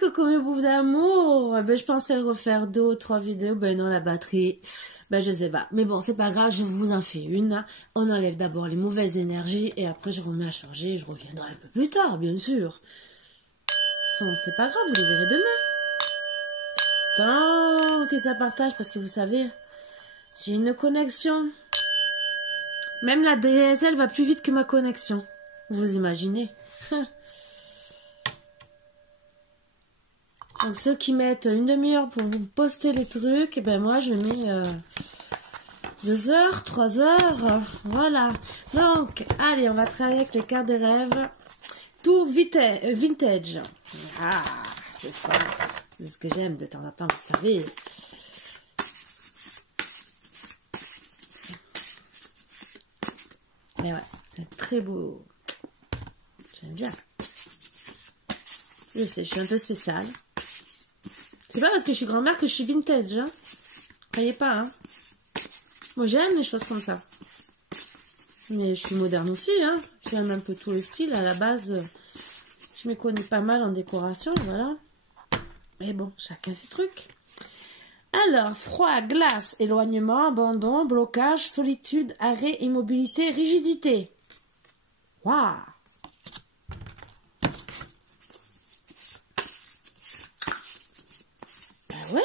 Coucou mes bouffes d'amour. Ben, je pensais refaire 2 ou 3 vidéos. Ben non, la batterie, ben je sais pas. Mais bon, c'est pas grave, je vous en fais une. On enlève d'abord les mauvaises énergies et après je remets à charger et je reviendrai un peu plus tard, bien sûr. C'est pas grave, vous les verrez demain. Tant que ça partage, parce que vous savez, j'ai une connexion. Même la DSL va plus vite que ma connexion. Vous imaginez? Donc ceux qui mettent une demi-heure pour vous poster les trucs, ben moi je mets 2 heures, 3 heures, voilà. Donc, allez, on va travailler avec les cartes des rêves. Tout vintage. Ah, c'est ça. C'est ce que j'aime de temps en temps, vous savez. Mais ouais, c'est très beau. J'aime bien. Je sais, je suis un peu spéciale. C'est pas parce que je suis grand-mère que je suis vintage, hein. Croyez pas, hein. Moi, j'aime les choses comme ça. Mais je suis moderne aussi, hein. J'aime un peu tout le style. À la base, je me connais pas mal en décoration, voilà. Mais bon, chacun ses trucs. Alors, froid, glace, éloignement, abandon, blocage, solitude, arrêt, immobilité, rigidité. Waouh! Ben ouais,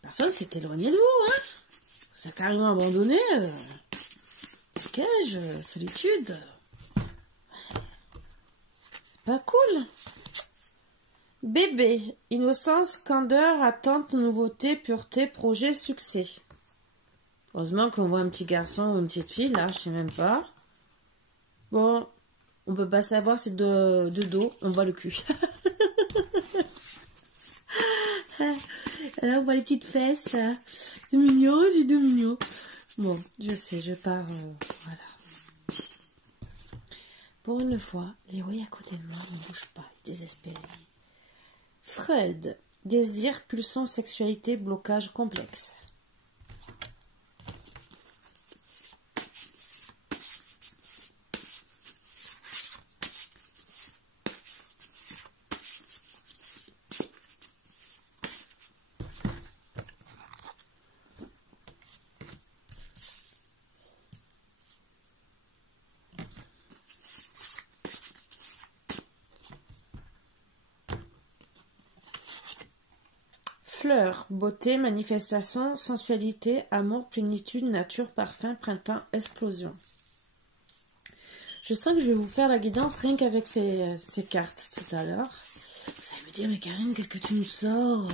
personne s'est éloigné de vous, hein. Vous avez carrément abandonné. Blocage, solitude. C'est pas cool. Bébé, innocence, candeur, attente, nouveauté, pureté, projet, succès. Heureusement qu'on voit un petit garçon ou une petite fille, là, je sais même pas. Bon, on peut pas savoir, c'est de dos, on voit le cul. Alors, on voit les petites fesses. C'est mignon, j'ai deux mignons. Bon, je sais, je pars, voilà. Pour une fois, Léo est à côté de moi, il ne bouge pas, il est désespéré. Freud, désir, pulsion, sexualité, blocage complexe. Fleurs, beauté, manifestation, sensualité, amour, plénitude, nature, parfum, printemps, explosion. Je sens que je vais vous faire la guidance rien qu'avec ces cartes tout à l'heure. Vous allez me dire, mais Karine, qu'est-ce que tu nous sors?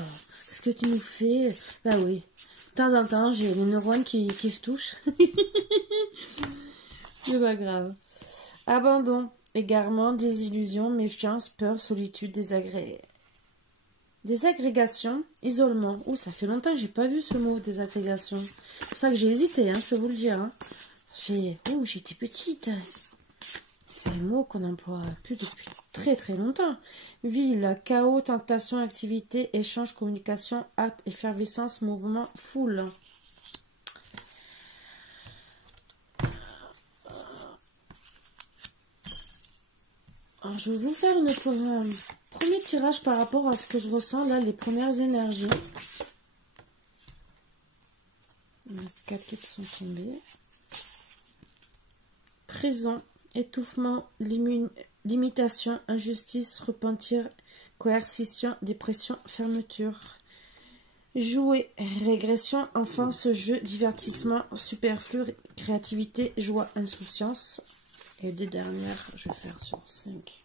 Qu'est-ce que tu nous fais? Bah oui, de temps en temps, j'ai les neurones qui se touchent. C'est pas grave. Abandon, égarement, désillusion, méfiance, peur, solitude, désagrégation, isolement. Ouh, ça fait longtemps que j'ai pas vu ce mot, désagrégation. C'est pour ça que j'ai hésité, hein, je peux vous le dire. Hein. Ouh, j'étais petite. C'est un mot qu'on emploie plus depuis très très longtemps. Ville, chaos, tentation, activité, échange, communication, acte, effervescence, mouvement, foule. Alors, je vais vous faire un premier tirage par rapport à ce que je ressens là, les premières énergies. Les 4 qui sont tombés. Prison, étouffement, limitation, injustice, repentir, coercition, dépression, fermeture. Jouer, régression, enfance, jeu, divertissement, superflu, créativité, joie, insouciance. Et des dernières, je vais faire sur 5.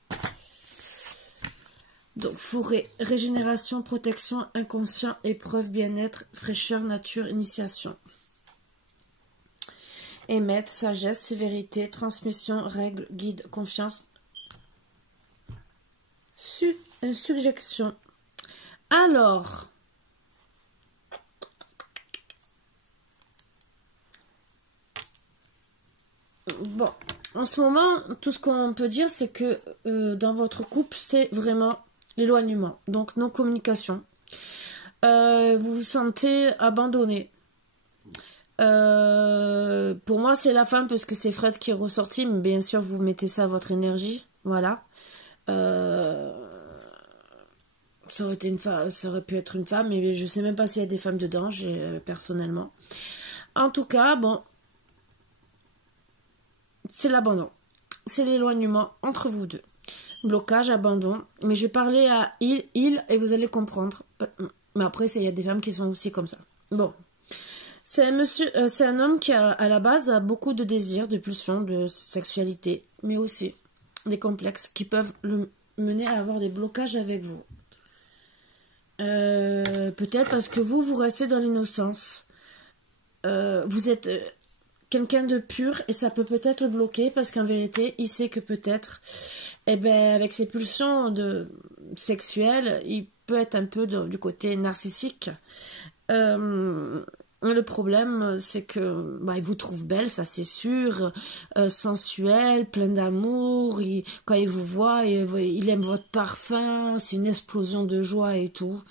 Donc, forêt, régénération, protection, inconscient, épreuve, bien-être, fraîcheur, nature, initiation. Émettre, sagesse, sévérité, transmission, règle, guide, confiance. Suggestion. Alors, bon, en ce moment, tout ce qu'on peut dire, c'est que dans votre couple, c'est vraiment l'éloignement. Donc, non-communication. Vous vous sentez abandonné. Pour moi, c'est la femme parce que c'est Fred qui est ressorti, mais bien sûr, vous mettez ça à votre énergie. Voilà. ça aurait été une femme, ça aurait pu être une femme, mais je sais même pas s'il y a des femmes dedans, personnellement. En tout cas, bon, c'est l'abandon. C'est l'éloignement entre vous deux. Blocage, abandon. Mais je parlais à il, et vous allez comprendre. Mais après, il y a des femmes qui sont aussi comme ça. Bon. C'est un homme qui, à la base, a beaucoup de désirs, de pulsions, de sexualité, mais aussi des complexes qui peuvent le mener à avoir des blocages avec vous. Peut-être parce que vous restez dans l'innocence. Vous êtes quelqu'un de pur et ça peut-être le bloquer parce qu'en vérité, il sait que peut-être, avec ses pulsions sexuelles, il peut être un peu du côté narcissique. Le problème, c'est que il vous trouve belle, ça c'est sûr, sensuelle, plein d'amour. Quand il vous voit, il aime votre parfum, c'est une explosion de joie et tout.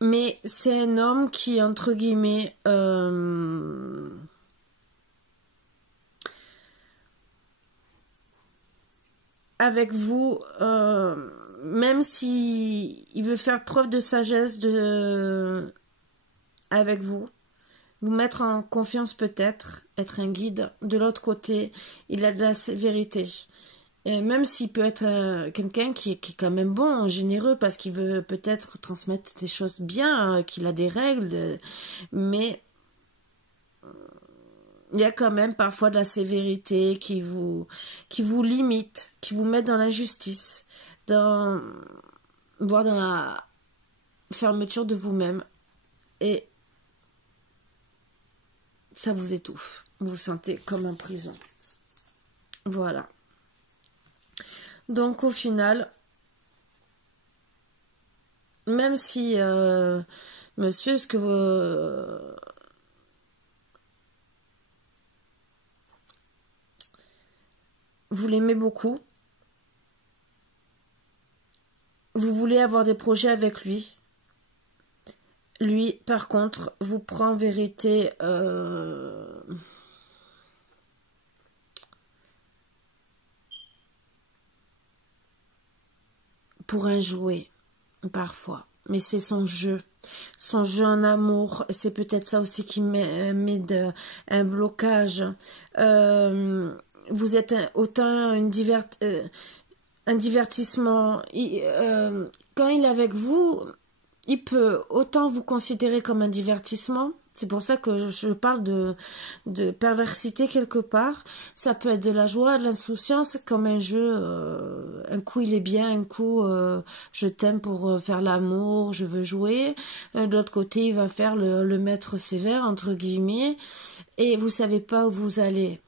Mais c'est un homme qui, entre guillemets, avec vous, même si il veut faire preuve de sagesse avec vous mettre en confiance peut-être, être un guide. De l'autre côté, il a de la vérité. Et même s'il peut être quelqu'un qui est quand même bon, généreux, parce qu'il veut peut-être transmettre des choses bien, qu'il a des règles, mais il y a quand même parfois de la sévérité qui vous limite, qui vous met dans l'injustice, voire dans la fermeture de vous-même. Et ça vous étouffe. Vous vous sentez comme en prison. Voilà. Donc au final, même si monsieur, est-ce que vous l'aimez beaucoup, vous voulez avoir des projets avec lui, par contre, vous prend en vérité pour un jouet, parfois. Mais c'est son jeu en amour. C'est peut-être ça aussi qui met un blocage. Vous êtes autant un divertissement. Quand il est avec vous, il peut autant vous considérer comme un divertissement. C'est pour ça que je parle de perversité quelque part. Ça peut être de la joie, de l'insouciance, comme un jeu. Un coup il est bien, un coup je t'aime pour faire l'amour, je veux jouer. De l'autre côté, il va faire le maître sévère, entre guillemets. Et vous savez pas où vous allez.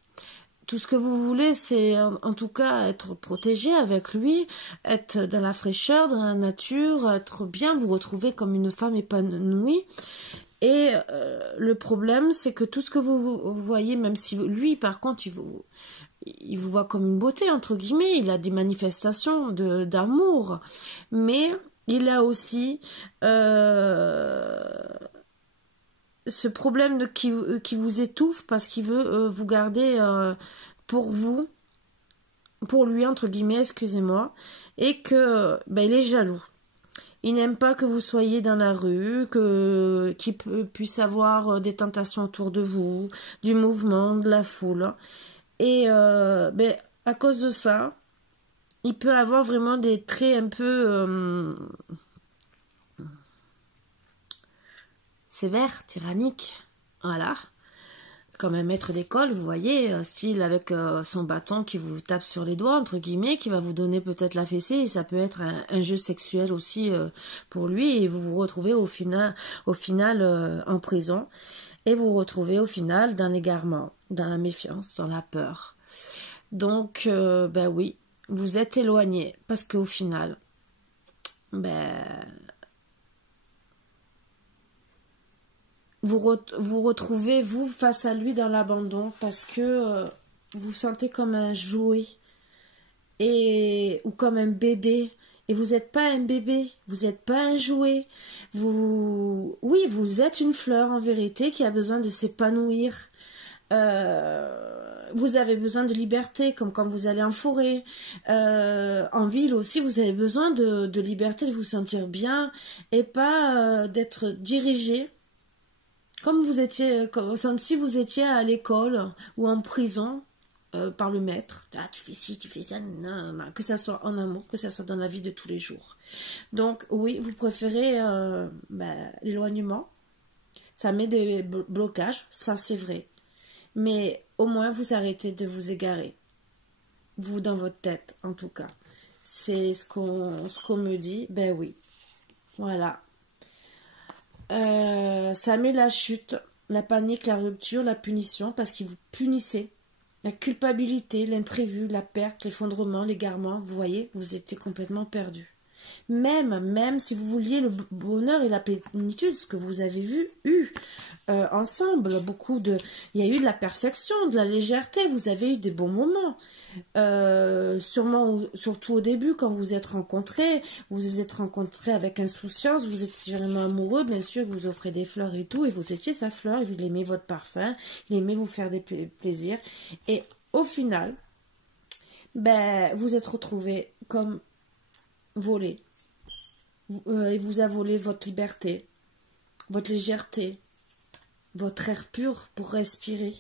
Tout ce que vous voulez, c'est en tout cas être protégé avec lui, être dans la fraîcheur, dans la nature, être bien, vous retrouver comme une femme épanouie. Et le problème, c'est que tout ce que vous voyez, même si lui, par contre, il vous voit comme une beauté, entre guillemets, il a des manifestations d'amour, mais il a aussi ce problème qui vous étouffe parce qu'il veut vous garder pour lui, entre guillemets, excusez-moi, et que il est jaloux. Il n'aime pas que vous soyez dans la rue, qu'il puisse avoir des tentations autour de vous, du mouvement, de la foule. Et à cause de ça, il peut avoir vraiment des traits un peu sévères, tyranniques. Voilà. Comme un maître d'école, vous voyez, style avec son bâton qui vous tape sur les doigts, entre guillemets, qui va vous donner peut-être la fessée, et ça peut être un jeu sexuel aussi pour lui, et vous vous retrouvez au final en prison, et vous vous retrouvez au final dans l'égarement, dans la méfiance, dans la peur. Donc, oui, vous êtes éloigné, parce qu'au final, vous retrouvez, vous, face à lui dans l'abandon parce que vous vous sentez comme un jouet ou comme un bébé. Et vous n'êtes pas un bébé, vous n'êtes pas un jouet. Oui, vous êtes une fleur en vérité qui a besoin de s'épanouir Vous avez besoin de liberté, comme quand vous allez en forêt. En ville aussi, vous avez besoin de liberté, de vous sentir bien et pas d'être dirigé comme si vous étiez à l'école ou en prison par le maître. Ah, tu fais ci, tu fais ça, non, non, que ça soit en amour, que ça soit dans la vie de tous les jours. Donc oui, vous préférez l'éloignement. Ça met des blocages, ça c'est vrai. Mais au moins vous arrêtez de vous égarer. Vous dans votre tête, en tout cas. C'est ce qu'on me dit. Ben oui. Voilà. Ça met la chute, la panique, la rupture, la punition, parce qu'il vous punissez. La culpabilité, l'imprévu, la perte, l'effondrement, l'égarement, vous voyez, vous étiez complètement perdu. Même si vous vouliez le bonheur et la plénitude, ce que vous avez eu ensemble, il y a eu de la perfection, de la légèreté, vous avez eu des bons moments. Sûrement, surtout au début, quand vous vous êtes rencontrés avec insouciance, vous étiez vraiment amoureux, bien sûr, vous offrez des fleurs et tout, et vous étiez sa fleur, il aimait votre parfum, il aimait vous faire des plaisirs, et au final, vous êtes retrouvés comme volé. Il vous a volé votre liberté, votre légèreté, votre air pur pour respirer.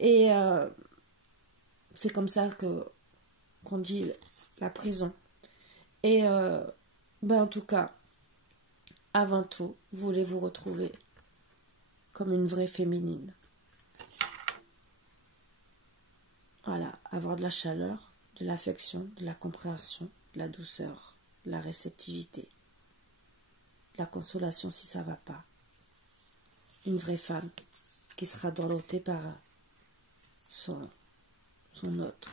Et c'est comme ça qu'on dit la prison. Et en tout cas, avant tout, vous voulez vous retrouver comme une vraie féminine. Voilà, avoir de la chaleur, de l'affection, de la compréhension, de la douceur, de la réceptivité. La consolation si ça va pas. Une vraie femme qui sera dorlotée par son autre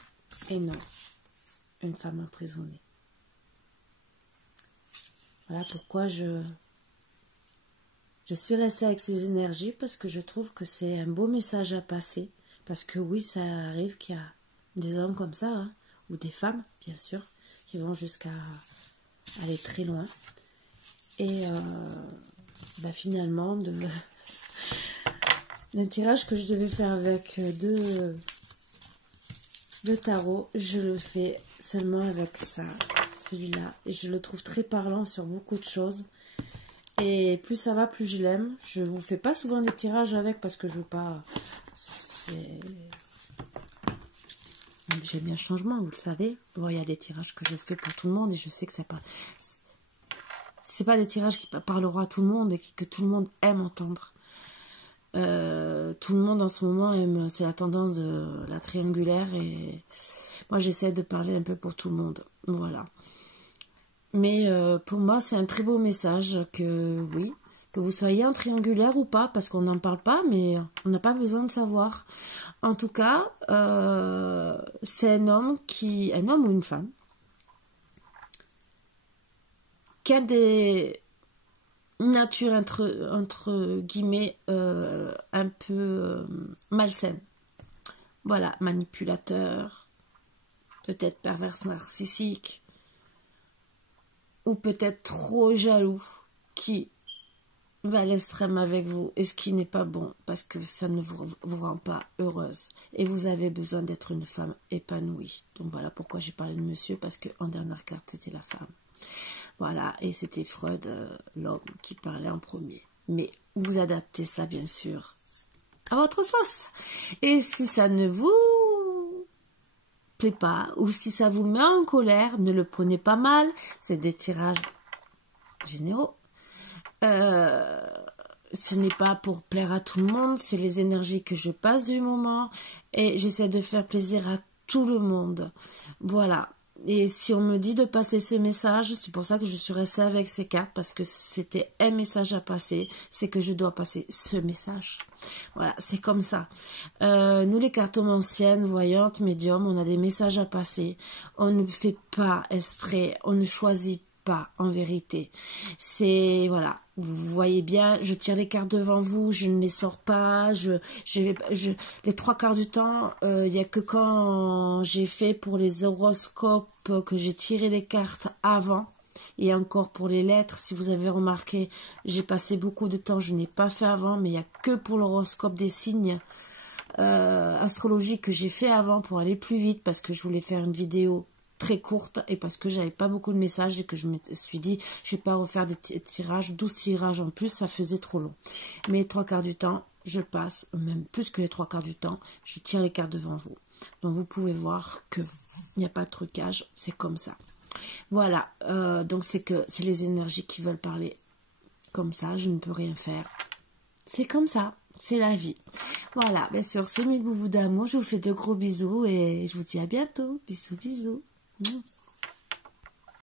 et non une femme emprisonnée. Voilà pourquoi je suis restée avec ces énergies, parce que je trouve que c'est un beau message à passer, parce que oui, ça arrive qu'il y a des hommes comme ça, hein, ou des femmes bien sûr, qui vont jusqu'à aller très loin. Et finalement, d'un tirage que je devais faire avec deux tarots, je le fais seulement avec celui-là. Et je le trouve très parlant sur beaucoup de choses. Et plus ça va, plus je l'aime. Je vous fais pas souvent des tirages avec parce que je veux pas... J'aime bien le changement, vous le savez. Bon, il y a des tirages que je fais pour tout le monde et je sais que c'est pas des tirages qui parleront à tout le monde et que tout le monde aime entendre. Tout le monde en ce moment aime, c'est la tendance de la triangulaire et moi j'essaie de parler un peu pour tout le monde. Voilà. Mais pour moi c'est un très beau message que vous soyez en triangulaire ou pas, parce qu'on n'en parle pas, mais on n'a pas besoin de savoir. En tout cas, c'est un homme ou une femme qui a des natures entre guillemets un peu malsaines. Voilà, manipulateur, peut-être pervers narcissique, ou peut-être trop jaloux, qui va à l'extrême avec vous, et ce qui n'est pas bon, parce que ça ne vous rend pas heureuse. Et vous avez besoin d'être une femme épanouie. Donc voilà pourquoi j'ai parlé de monsieur, parce qu'en dernière carte, c'était la femme. Voilà, et c'était Freud, l'homme, qui parlait en premier. Mais vous adaptez ça, bien sûr, à votre sauce. Et si ça ne vous plaît pas, ou si ça vous met en colère, ne le prenez pas mal. C'est des tirages généraux. Ce n'est pas pour plaire à tout le monde, c'est les énergies que je passe du moment. Et j'essaie de faire plaisir à tout le monde. Voilà. Et si on me dit de passer ce message, c'est pour ça que je suis restée avec ces cartes, parce que c'était un message à passer, c'est que je dois passer ce message. Voilà, c'est comme ça. Nous les cartomanciennes, voyantes, médiums, on a des messages à passer. On ne fait pas exprès, on ne choisit pas en vérité. C'est, voilà, vous voyez bien, je tire les cartes devant vous, je ne les sors pas, les trois quarts du temps, il n'y a que quand j'ai fait pour les horoscopes que j'ai tiré les cartes avant, et encore pour les lettres, si vous avez remarqué, j'ai passé beaucoup de temps, je n'ai pas fait avant, mais il n'y a que pour l'horoscope des signes astrologie que j'ai fait avant pour aller plus vite parce que je voulais faire une vidéo très courte et parce que j'avais pas beaucoup de messages et que je me suis dit je vais pas refaire des tirages, 12 tirages en plus, ça faisait trop long. Mais 3/4 du temps, je passe, même plus que les 3/4 du temps, je tire les cartes devant vous. Donc vous pouvez voir que il n'y a pas de trucage, c'est comme ça. Voilà, donc c'est les énergies qui veulent parler comme ça, je ne peux rien faire. C'est comme ça, c'est la vie. Voilà, bien sûr, c'est mes boubous d'amour, je vous fais de gros bisous et je vous dis à bientôt. Bisous, bisous.